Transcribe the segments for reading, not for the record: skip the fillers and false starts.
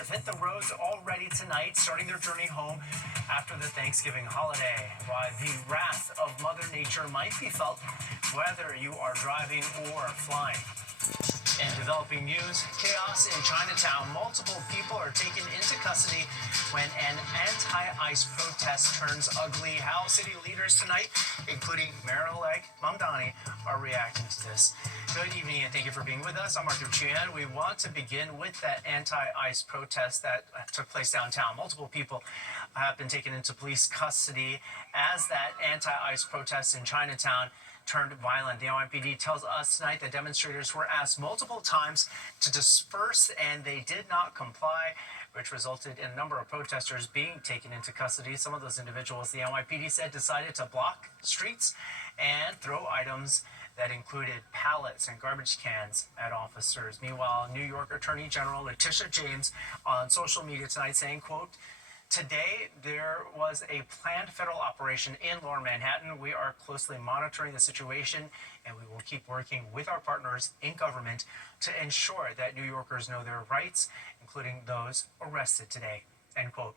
have hit the roads already tonight, starting their journey home after the Thanksgiving holiday. Why the wrath of Mother Nature might be felt whether you are driving or flying. In developing news, chaos in Chinatown. Multiple people are taken into custody when an anti-ICE protest turns ugly. How city leaders tonight, including Mayor-elect Mamdani, are reacting to this. Good evening and thank you for being with us. I'm Arthur Chuan. We want to begin with that anti-ICE protest that took place downtown. Multiple people have been taken into police custody as that anti-ICE protest in Chinatown turned violent. The NYPD tells us tonight that demonstrators were asked multiple times to disperse and they did not comply, which resulted in a number of protesters being taken into custody. Some of those individuals, the NYPD said, decided to block streets and throw items that included pallets and garbage cans at officers. Meanwhile, New York Attorney General Letitia James on social media tonight saying, quote, "Today, there was a planned federal operation in Lower Manhattan. We are closely monitoring the situation, and we will keep working with our partners in government to ensure that New Yorkers know their rights, including those arrested today," end quote.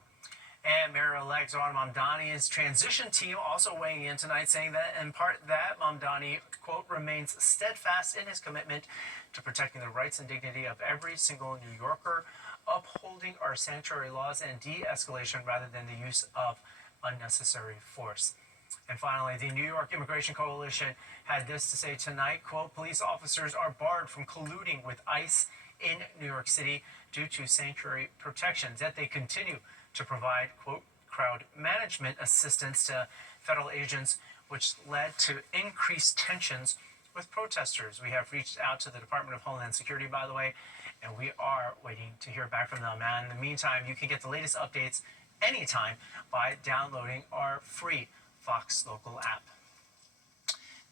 And Mayor-elect Zohran Mamdani's transition team also weighing in tonight, saying that in part that Mamdani, quote, "remains steadfast in his commitment to protecting the rights and dignity of every single New Yorker, upholding our sanctuary laws and de-escalation rather than the use of unnecessary force." And finally, the New York Immigration Coalition had this to say tonight, quote, "Police officers are barred from colluding with ICE in New York City due to sanctuary protections, that they continue to provide, quote, crowd management assistance to federal agents, which led to increased tensions with protesters." We have reached out to the Department of Homeland Security, by the way, and we are waiting to hear back from them. And in the meantime, you can get the latest updates anytime by downloading our free Fox Local app.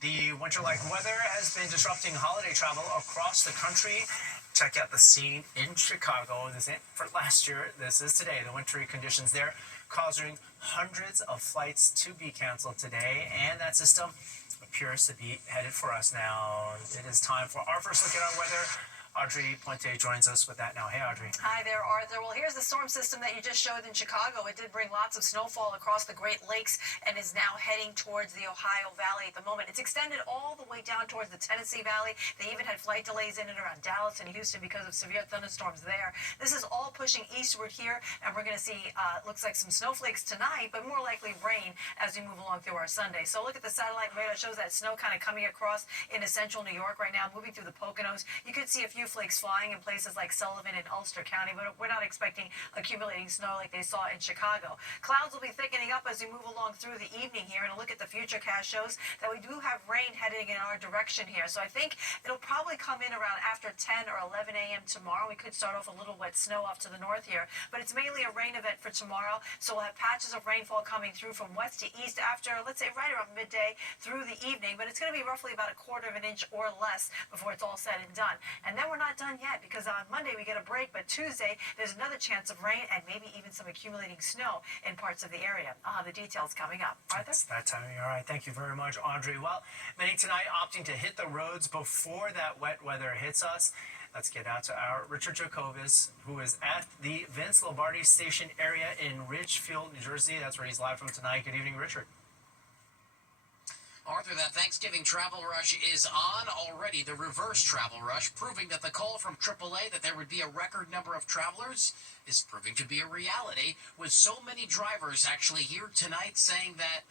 The winter-like weather has been disrupting holiday travel across the country. Check out the scene in Chicago. This isn't for last year. This is today. The wintry conditions there causing hundreds of flights to be canceled today, and that system appears to be headed for us now. It is time for our first look at our weather. Audrey Puente joins us with that now. Hey, Audrey. Hi there, Arthur. Well, here's the storm system that you just showed in Chicago. It did bring lots of snowfall across the Great Lakes and is now heading towards the Ohio Valley at the moment. It's extended all the way down towards the Tennessee Valley. They even had flight delays in and around Dallas and Houston because of severe thunderstorms there. This is all pushing eastward here, and we're going to see, looks like some snowflakes tonight, but more likely rain as we move along through our Sunday. So look at the satellite radar. It shows that snow kind of coming across into central New York right now, moving through the Poconos. You could see a few flakes flying in places like Sullivan and Ulster County, but we're not expecting accumulating snow like they saw in Chicago. Clouds will be thickening up as we move along through the evening here, and a look at the futurecast shows that we do have rain heading in our direction here. So I think it'll probably come in around after 10 or 11 a.m. tomorrow. We could start off a little wet snow off to the north here, but it's mainly a rain event for tomorrow. So we'll have patches of rainfall coming through from west to east after, let's say, right around midday through the evening, but it's going to be roughly about a quarter of an inch or less before it's all said and done. And then we're not done yet, because on Monday we get a break, but Tuesday there's another chance of rain and maybe even some accumulating snow in parts of the area. I'll have the details coming up. Arthur? It's that time of year. All right. Thank you very much, Audrey. Well, many tonight opting to hit the roads before that wet weather hits us. Let's get out to our Richard Jacobus, who is at the Vince Lombardi Station area in Ridgefield, New Jersey. That's where he's live from tonight. Good evening, Richard. Arthur, that Thanksgiving travel rush is on already, the reverse travel rush, proving that the call from AAA that there would be a record number of travelers is proving to be a reality, with so many drivers actually here tonight saying that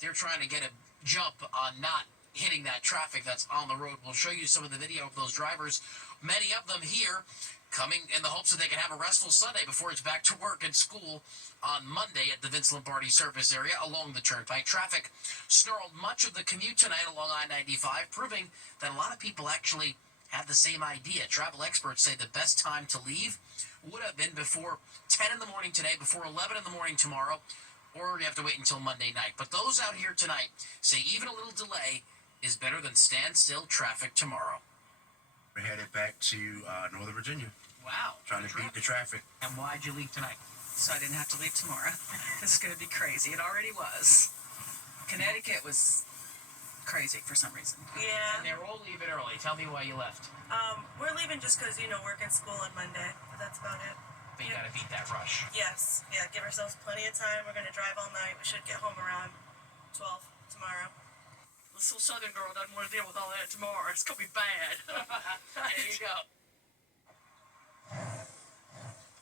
they're trying to get a jump on not hitting that traffic that's on the road. We'll show you some of the video of those drivers, many of them here, coming in the hopes that they can have a restful Sunday before it's back to work and school on Monday at the Vince Lombardi service area along the Turnpike. Traffic snarled much of the commute tonight along I-95, proving that a lot of people actually have the same idea. Travel experts say the best time to leave would have been before 10 in the morning today, before 11 in the morning tomorrow, or you have to wait until Monday night. But those out here tonight say even a little delay is better than standstill traffic tomorrow. We're headed back to Northern Virginia. Wow. Trying to beat the traffic. And why'd you leave tonight? So I didn't have to leave tomorrow. This is going to be crazy. It already was. Connecticut was crazy for some reason. Yeah. And they were all leaving early. Tell me why you left. We're leaving just because, work and school on Monday. But that's about it. But you got to to beat that rush. Yes, yeah, give ourselves plenty of time. We're going to drive all night. We should get home around 12 tomorrow. This little southern girl doesn't want to deal with all that tomorrow. It's going to be bad. There you go.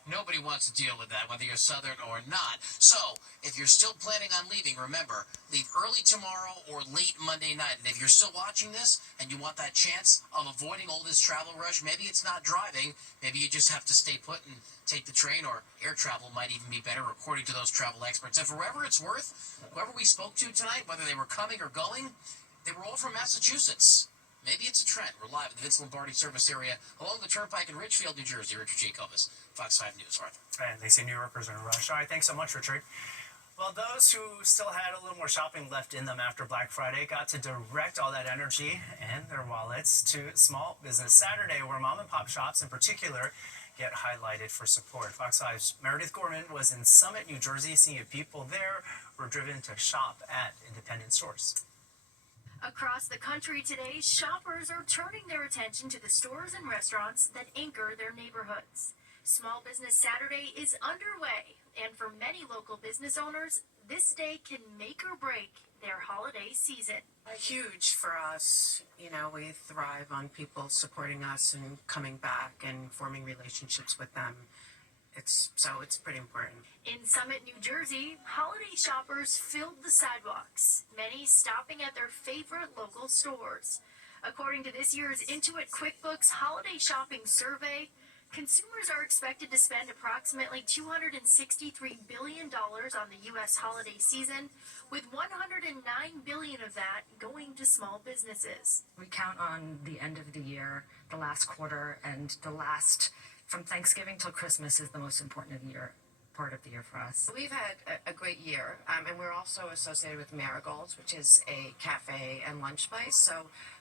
Nobody wants to deal with that, whether you're Southern or not. So, if you're still planning on leaving, remember, leave early tomorrow or late Monday night. And if you're still watching this and you want that chance of avoiding all this travel rush, maybe it's not driving. Maybe you just have to stay put and take the train, or air travel might even be better, according to those travel experts. And for whatever it's worth, whoever we spoke to tonight, whether they were coming or going, they were all from Massachusetts. Maybe it's a trend. We're live in the Vince Lombardi service area along the Turnpike in Richfield, New Jersey. Richard Jacobus, Fox 5 News. Arthur. And they say New Yorkers are in a rush. All right, thanks so much, Richard. Well, those who still had a little more shopping left in them after Black Friday got to direct all that energy and their wallets to Small Business Saturday, where mom and pop shops in particular get highlighted for support. Fox 5's Meredith Gorman was in Summit, New Jersey, seeing if people there were driven to shop at independent stores. Across the country today, shoppers are turning their attention to the stores and restaurants that anchor their neighborhoods. Small Business Saturday is underway, and for many local business owners, this day can make or break their holiday season. Huge for us. You know, we thrive on people supporting us and coming back and forming relationships with them. It's pretty important. In Summit, New Jersey, holiday shoppers filled the sidewalks, many stopping at their favorite local stores. According to this year's Intuit QuickBooks Holiday Shopping Survey, consumers are expected to spend approximately $263 billion on the U.S. holiday season, with $109 billion of that going to small businesses. We count on the end of the year, the last quarter, and from Thanksgiving till Christmas is the most important part of the year for us. We've had a great year, and we're also associated with Marigolds, which is a cafe and lunch place.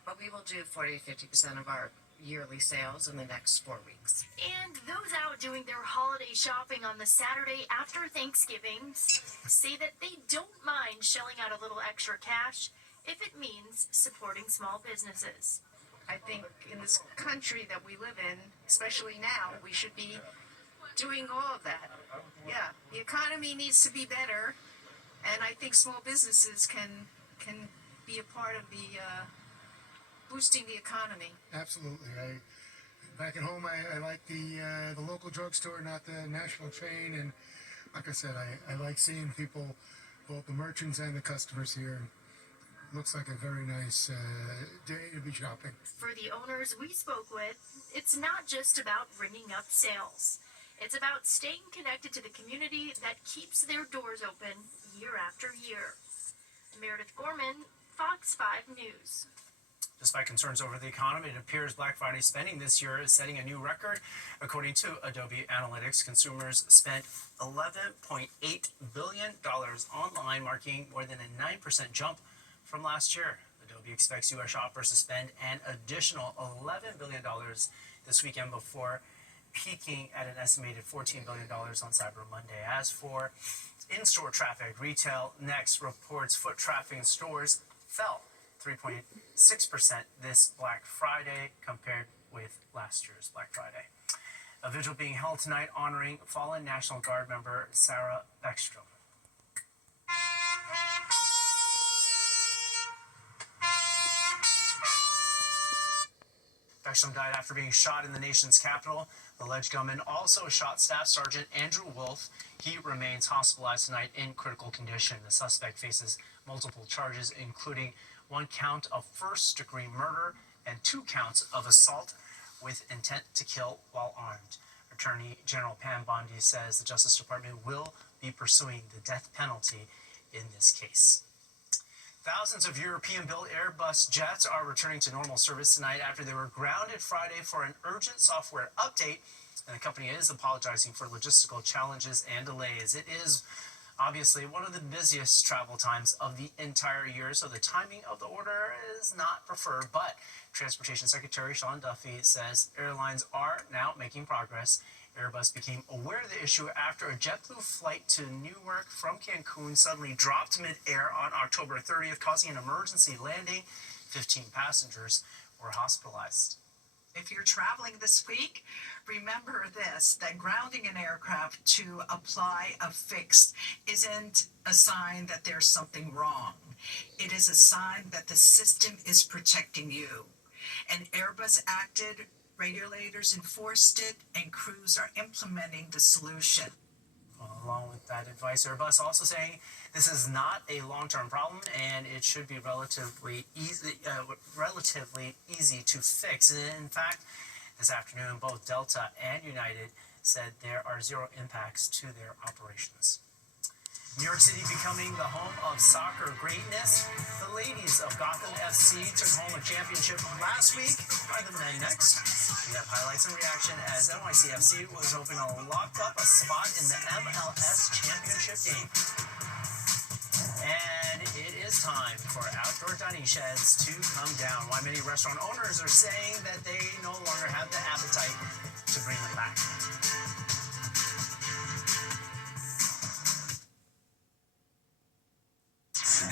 But we will do 40 to 50% of our yearly sales in the next 4 weeks. And those out doing their holiday shopping on the Saturday after Thanksgiving say that they don't mind shelling out a little extra cash if it means supporting small businesses. I think in this country that we live in, especially now, we should be doing all of that. Yeah, the economy needs to be better, and I think small businesses can be a part of the boosting the economy. Absolutely. Back at home, I like the local drugstore, not the national chain, and like I said, I like seeing people, both the merchants and the customers here. Looks like a very nice day to be shopping. For the owners we spoke with, it's not just about ringing up sales. It's about staying connected to the community that keeps their doors open year after year. Meredith Gorman, Fox 5 News. Despite concerns over the economy, it appears Black Friday spending this year is setting a new record. According to Adobe Analytics, consumers spent $11.8 billion online, marking more than a 9% jump from last year. Adobe expects U.S. shoppers to spend an additional $11 billion this weekend before peaking at an estimated $14 billion on Cyber Monday. As for in-store traffic, Retail Next reports foot traffic in stores fell 3.6% this Black Friday compared with last year's Black Friday. A vigil being held tonight honoring fallen National Guard member Sarah Beckstrom. Beckstrom died after being shot in the nation's capital. The alleged gunman also shot Staff Sergeant Andrew Wolf. He remains hospitalized tonight in critical condition. The suspect faces multiple charges, including 1 count of first-degree murder and 2 counts of assault with intent to kill while armed. Attorney General Pam Bondi says the Justice Department will be pursuing the death penalty in this case. Thousands of European-built Airbus jets are returning to normal service tonight after they were grounded Friday for an urgent software update, and the company is apologizing for logistical challenges and delays. It is obviously one of the busiest travel times of the entire year, so the timing of the order is not preferred, but Transportation Secretary Sean Duffy says airlines are now making progress. Airbus became aware of the issue after a JetBlue flight to Newark from Cancun suddenly dropped mid-air on October 30th, causing an emergency landing. 15 passengers were hospitalized. If you're traveling this week, remember this, that grounding an aircraft to apply a fix isn't a sign that there's something wrong. It is a sign that the system is protecting you. And Airbus acted, regulators enforced it, and crews are implementing the solution. Well, along with that advice, Airbus also saying this is not a long-term problem and it should be relatively easy to fix. In fact, this afternoon, both Delta and United said there are zero impacts to their operations. New York City becoming the home of soccer greatness. The ladies of Gotham FC took home a championship last week. Are the men next? We have highlights and reaction as NYCFC was hoping to lock up a spot in the MLS championship game. And it is time for outdoor dining sheds to come down. Why many restaurant owners are saying that they no longer have the appetite to bring them back.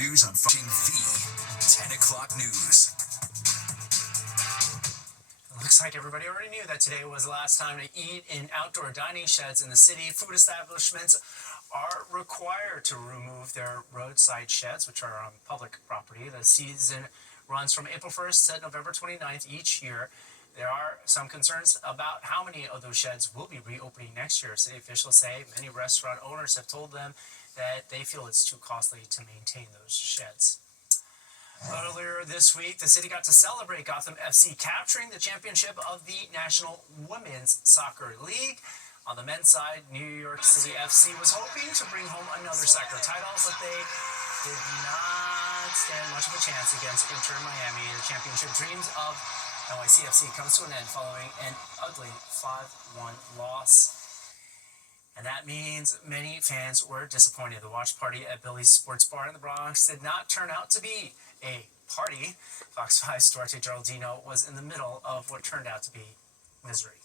News on the 10 o'clock news. It looks like everybody already knew that today was the last time to eat in outdoor dining sheds in the city. Food establishments are required to remove their roadside sheds, which are on public property. The season runs from April 1st to November 29th each year. There are some concerns about how many of those sheds will be reopening next year. City officials say many restaurant owners have told them that they feel it's too costly to maintain those sheds. Earlier this week, the city got to celebrate Gotham FC capturing the championship of the National Women's Soccer League. On the men's side, New York City FC was hoping to bring home another soccer title, but they did not stand much of a chance against Inter Miami. The championship dreams of NYCFC comes to an end following an ugly 5-1 loss. And that means many fans were disappointed. The watch party at Billy's Sports Bar in the Bronx did not turn out to be a party. Fox 5's Duarte Geraldino was in the middle of what turned out to be misery.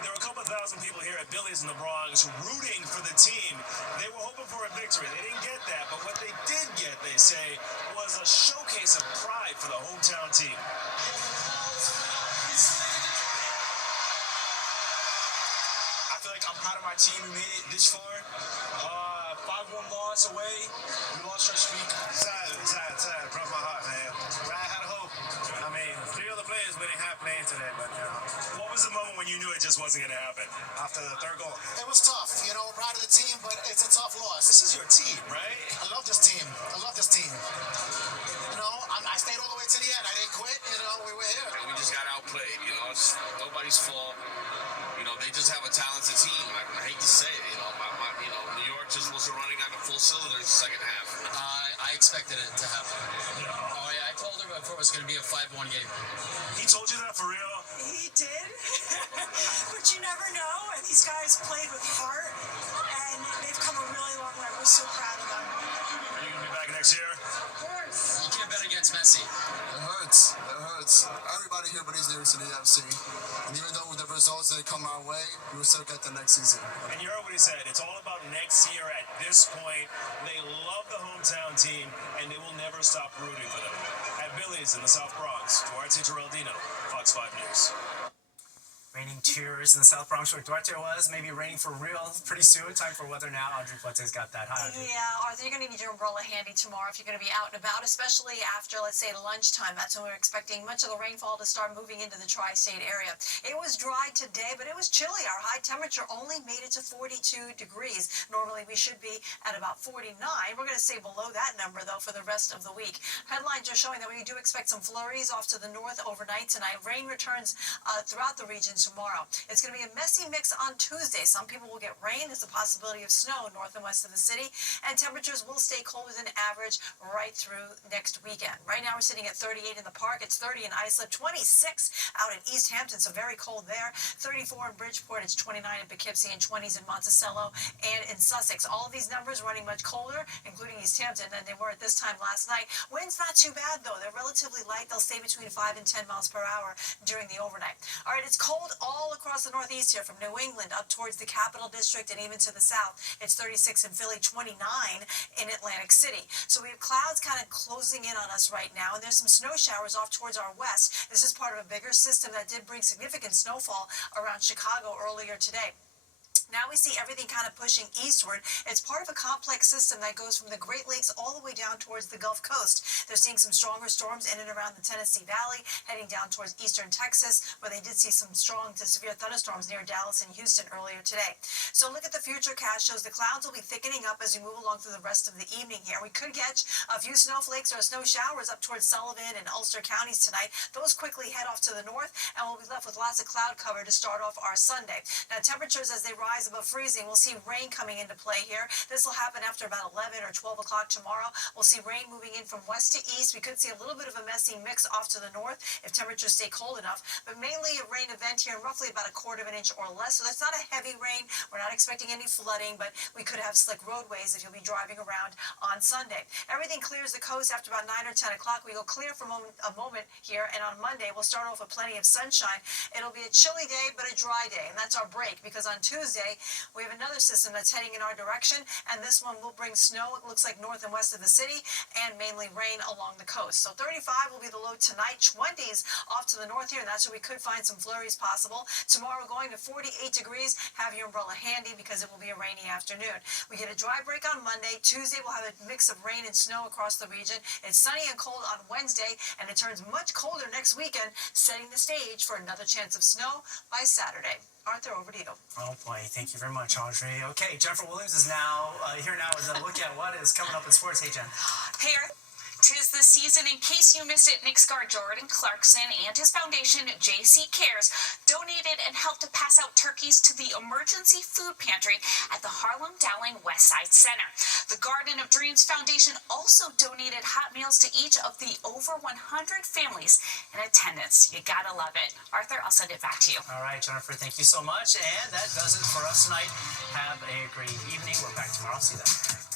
There were a couple thousand people here at Billy's in the Bronx rooting for the team. They were hoping for a victory. They didn't get that, but what they did get, they say, was a showcase of pride for the hometown team. I feel like I'm proud of my team. We made it this far. 5-1 loss away. We lost our streak. Sad. Broke my heart, man. But I had hope. I mean, 3 other players we didn't have playing today, but what was the moment when you knew it just wasn't going to happen after the third goal? It was tough, you know, proud of the team, but it's a tough loss. This is your team, right? I love this team. You know, I stayed all the way to the end. I didn't quit, you know, we were here. We just got outplayed, you know. It's nobody's fault. You know, they just have a talented team. I hate to say it, you know. New York just wasn't running on the full cylinders the second half. I expected it to happen. Oh yeah, I told her before it was going to be a 5-1 game. He told you that for real? He did, but you never know. And these guys played with heart, and they've come a really long way. We're so proud of them. Are you going to be back next year? Of course. You can't bet against Messi. It hurts. Everybody here believes there is in the FC. And even though the results didn't come our way, we will still get the next season. And you heard what he said. It's all about next year at this point. They love the hometown team, and they will never stop rooting for them. At Billy's in the South Bronx, Duarte Geraldino, Fox 5 News. Raining tears in the South Bronx where Duarte was, maybe raining for real pretty soon. Time for weather now. Audrey Fuentes got that. Hi, Audrey. Yeah, Arthur, you're going to need your umbrella handy tomorrow if you're going to be out and about, especially after, let's say, lunchtime. That's when we're expecting much of the rainfall to start moving into the tri-state area. It was dry today, but it was chilly. Our high temperature only made it to 42 degrees. Normally, we should be at about 49. We're going to stay below that number, though, for the rest of the week. Headlines are showing that we do expect some flurries off to the north overnight tonight. Rain returns throughout the region tomorrow. It's going to be a messy mix on Tuesday. Some people will get rain. There's a possibility of snow north and west of the city. And temperatures will stay cold within average right through next weekend. Right now we're sitting at 38 in the Park. It's 30 in Islip, 26 out in East Hampton, so very cold there. 34 in Bridgeport. It's 29 in Poughkeepsie and 20s in Monticello and in Sussex. All of these numbers running much colder, including East Hampton, than they were at this time last night. Winds not too bad, though. They're relatively light. They'll stay between 5 and 10 miles per hour during the overnight. All right, it's cold cold all across the northeast here, from New England up towards the Capital District and even to the south. It's 36 in Philly, 29 in Atlantic City. So we have clouds kind of closing in on us right now, and there's some snow showers off towards our west. This is part of a bigger system that did bring significant snowfall around Chicago earlier today. Now we see everything kind of pushing eastward. It's part of a complex system that goes from the Great Lakes all the way down towards the Gulf Coast. They're seeing some stronger storms in and around the Tennessee Valley, heading down towards eastern Texas, where they did see some strong to severe thunderstorms near Dallas and Houston earlier today. So look at the future cast shows the clouds will be thickening up as we move along through the rest of the evening here. We could catch a few snowflakes or snow showers up towards Sullivan and Ulster counties tonight. Those quickly head off to the north, and we'll be left with lots of cloud cover to start off our Sunday. Now temperatures as they rise above freezing, we'll see rain coming into play here. This will happen after about 11 or 12 o'clock tomorrow. We'll see rain moving in from west to east. We could see a little bit of a messy mix off to the north if temperatures stay cold enough, but mainly a rain event here, roughly about a quarter of an inch or less. So that's not a heavy rain. We're not expecting any flooding, but we could have slick roadways if you'll be driving around on Sunday. Everything clears the coast after about 9 or 10 o'clock. We go clear for a moment here, and on Monday we'll start off with plenty of sunshine. It'll be a chilly day, but a dry day, and that's our break, because on Tuesday we have another system that's heading in our direction, and this one will bring snow, it looks like north and west of the city, and mainly rain along the coast. So 35 will be the low tonight, 20s off to the north here, and that's where we could find some flurries possible. Tomorrow going to 48 degrees. Have your umbrella handy because it will be a rainy afternoon. We get a dry break on Monday. Tuesday we'll have a mix of rain and snow across the region. It's sunny and cold on Wednesday, and it turns much colder next weekend, setting the stage for another chance of snow by Saturday. Arthur, over to you. Oh boy, thank you very much, Audrey. Okay, Jennifer Williams is now here now with a look at what is coming up in sports. Hey, Jen. Hey, Arthur. 'Tis the season. In case you missed it, Nick Scar, Jordan Clarkson, and his foundation, JC Cares, donated and helped to pass out turkeys to the emergency food pantry at the Harlem Dowling Westside Center. The Garden of Dreams Foundation also donated hot meals to each of the over 100 families in attendance. You gotta love it. Arthur, I'll send it back to you. All right, Jennifer, thank you so much. And that does it for us tonight. Have a great evening. We're back tomorrow. See you then.